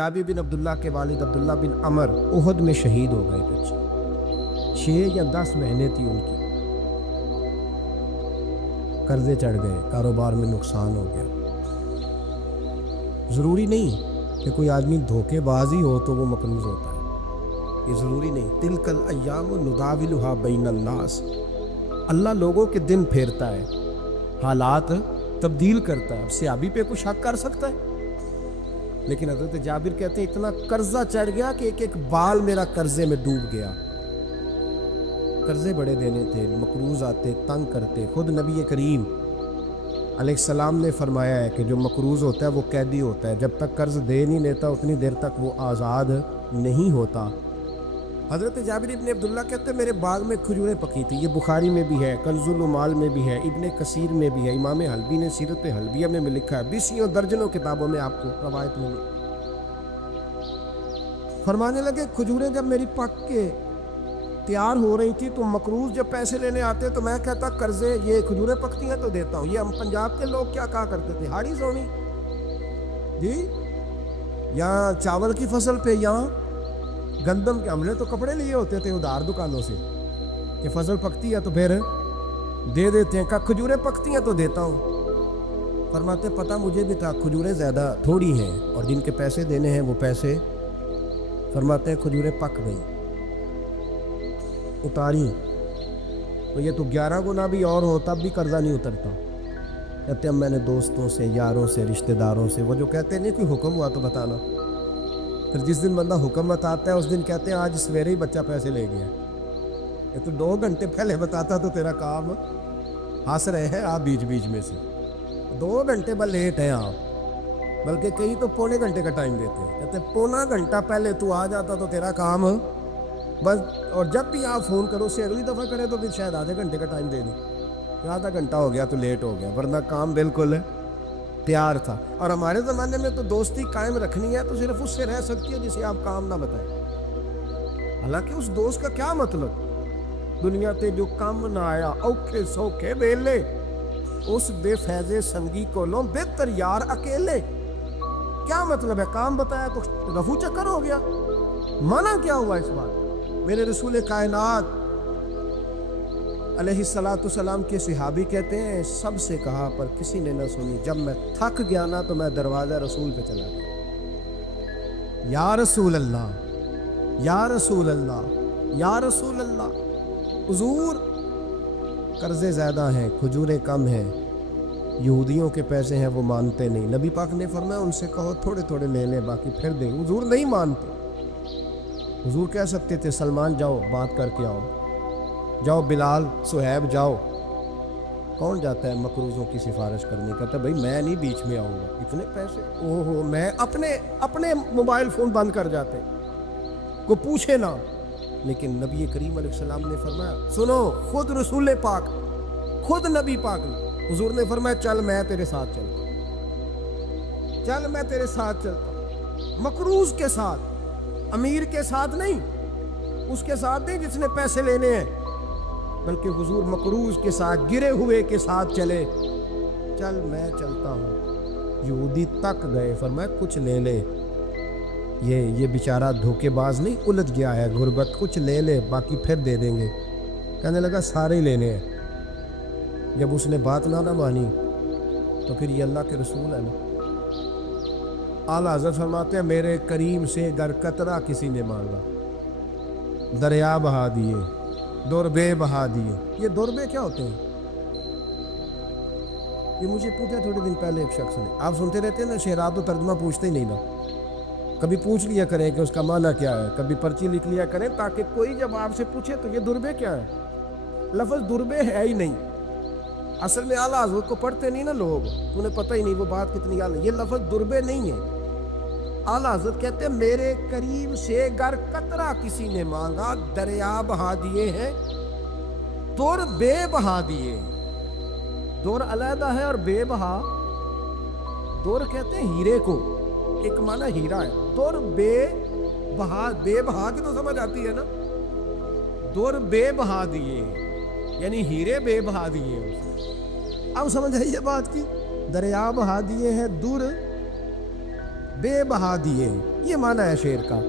जाबिर बिन अब्दुल्ला के वालिद अब्दुल्ला बिन अमर उहद में शहीद हो गए बच्चे। 6 या 10 महीने थी उनकी, कर्जे चढ़ गए, कारोबार में नुकसान हो गया। ज़रूरी नहीं कि कोई आदमी धोखेबाज ही हो तो वो मकरूज़ होता है, ये ज़रूरी नहीं। तिलकल अय्याम नुदाविलुहा बैनन नास, अल्लाह लोगों के दिन फेरता है, हालात तब्दील करता है। अब सहाबी पे कुछ शक कर सकता है? लेकिन हज़रत जाबिर कहते हैं इतना कर्जा चढ़ गया कि एक एक बाल मेरा कर्जे में डूब गया। कर्जे बड़े देने थे, मकरूज आते, तंग करते। खुद नबी करीम अलैहिस्सलाम ने फरमाया है कि जो मकरूज होता है वो कैदी होता है, जब तक कर्ज दे नहीं लेता उतनी देर तक वो आज़ाद नहीं होता। हज़रत जाबिर इब्न अब्दुल्ला कहते हैं मेरे बाग में खजूरें पकी थी। ये बुखारी में भी है, कंजुल उमाल में भी है, इब्न कसीर में भी है, इमाम हल्बी ने सीरत हल्बिया में भी लिखा है, 20 दर्जनों किताबों में आपको रवायत मिली। फरमाने लगे खजूरें जब मेरी पक के तैयार हो रही थी तो मकरूज जब पैसे लेने आते तो मैं कहता कर्जे ये खजूरें पकती हैं तो देता हूँ। ये हम पंजाब के लोग क्या कहा करते थे, हाड़ी सोनी जी, यहाँ चावल की फसल पे, यहाँ गंदम के, हमने तो कपड़े लिए होते थे उधार दुकानों से कि फसल पकती है तो फिर दे देते हैं, का खजूरें पकती हैं तो देता हूँ। फरमाते पता मुझे भी था खजूरें ज़्यादा थोड़ी हैं और जिनके पैसे देने हैं वो पैसे, फरमाते हैं खजूरें पक गई, उतारी तो ये तो 11 गुना भी और हो तब भी कर्जा नहीं उतरता। कहते हैं मैंने दोस्तों से, यारों से, रिश्तेदारों से, वो जो कहते नहीं कोई हुक्म हुआ तो बताना, फिर जिस दिन बंदा हुक्म बताता है उस दिन कहते हैं आज सवेरे ही बच्चा पैसे ले गया। ये तो 2 घंटे पहले बताता तो तेरा काम, हंस रहे हैं आप बीच बीच में से, 2 घंटे बस लेट हैं आप, बल्कि कई तो पौने घंटे का टाइम देते हैं। कहते पौना घंटा पहले तू आ जाता तो तेरा काम बस, और जब भी आप फ़ोन करो उससे अगली दफ़ा करें तो फिर शायद आधे घंटे का टाइम दे दें, आधा घंटा हो गया तो लेट हो गया, वरना काम बिल्कुल तैयार था। और हमारे ज़माने में तो दोस्ती कायम रखनी है तो सिर्फ उससे रह सकती है जिसे आप काम ना बताएं। हालांकि उस दोस्त का क्या मतलब, दुनिया ते जो काम ना आया औखे सौखे वेले, उस बेफैजे संगी को लो बेहतर यार अकेले। क्या मतलब है, काम बताया तो रफू चक्कर हो गया, माना क्या हुआ इस बात। मेरे रसूल कायनात अलैहिस्सलाम के सहाबी कहते हैं सबसे कहा पर किसी ने ना सुनी, जब मैं थक गया ना तो मैं दरवाज़ा रसूल पे चला गया, या रसूल अल्लाह, या रसूल अल्लाह, या रसूल अल्लाह। हुजूर कर्जे ज़्यादा हैं, खजूरें कम हैं, यहूदियों के पैसे हैं वो मानते नहीं। नबी पाक ने फरमाया उनसे कहो थोड़े थोड़े ले लें बाकी फिर दें। हुजूर नहीं मानते। हुजूर कह सकते थे सलमान जाओ बात करके आओ, जाओ बिलाल, सुहैब जाओ। कौन जाता है मकरूज़ों की सिफारिश करने, कहता भाई मैं नहीं बीच में आऊँगा, इतने पैसे, ओहो, मैं अपने मोबाइल फ़ोन बंद कर जाते, को पूछे ना। लेकिन नबी करीम अलैहिस्सलाम ने फरमाया सुनो, खुद रसूल पाक, खुद नबी पाक ने, हुजूर ने फरमाया चल मैं तेरे साथ चलता, चल मैं तेरे साथ चलता। मकरूज़ के साथ, अमीर के साथ नहीं, उसके साथ नहीं जिसने पैसे लेने हैं, बल्कि हुजूर मकरूज़ के साथ, गिरे हुए के साथ चले। चल मैं चलता हूँ। यहूदी तक गए, फरमाया कुछ ले ले, ये बेचारा धोखेबाज नहीं उलझ गया है, गुर्बत, कुछ ले ले बाकी फिर दे देंगे। कहने लगा सारे ही लेने हैं। जब उसने बात ना मानी तो फिर ये अल्लाह के रसूल है ना। आला हज़रत फरमाते हैं मेरे करीम से गर कतरा किसी ने मांगा, दरिया बहा दिए, दुरबे बहा दिए। ये दुरबे क्या होते हैं, ये मुझे पूछा थोड़े दिन पहले एक शख्स ने। आप सुनते रहते हैं ना शेरात, तो तर्जुमा पूछते ही नहीं ना, कभी पूछ लिया करें कि उसका माना क्या है, कभी पर्ची लिख लिया करें ताकि कोई जब आपसे पूछे तो ये दुरबे क्या है। लफ्ज़ दुरबे है ही नहीं, असल में आला हज़रत को पढ़ते नहीं ना लोग, उन्हें पता ही नहीं वो बात कितनी आला। ये लफ्ज़ दुरबे नहीं है। आला हज़रत कहते हैं मेरे करीब से गर कतरा किसी ने मांगा, दरिया बहा दिए हैं, दुर बेबहा दिए। दुर अलहदा है और बेबहा, दुर कहते हैं हीरे को, एक माना हीरा है, दुर बेबहा, बेबहा की तो समझ आती है ना, दुर बेबहा दिए यानी हीरे बेबहा दिए। अब समझ आई ये बात की, दरिया बहा दिए हैं, दुर بے بہا دیے، یہ معنی ہے شعر کا۔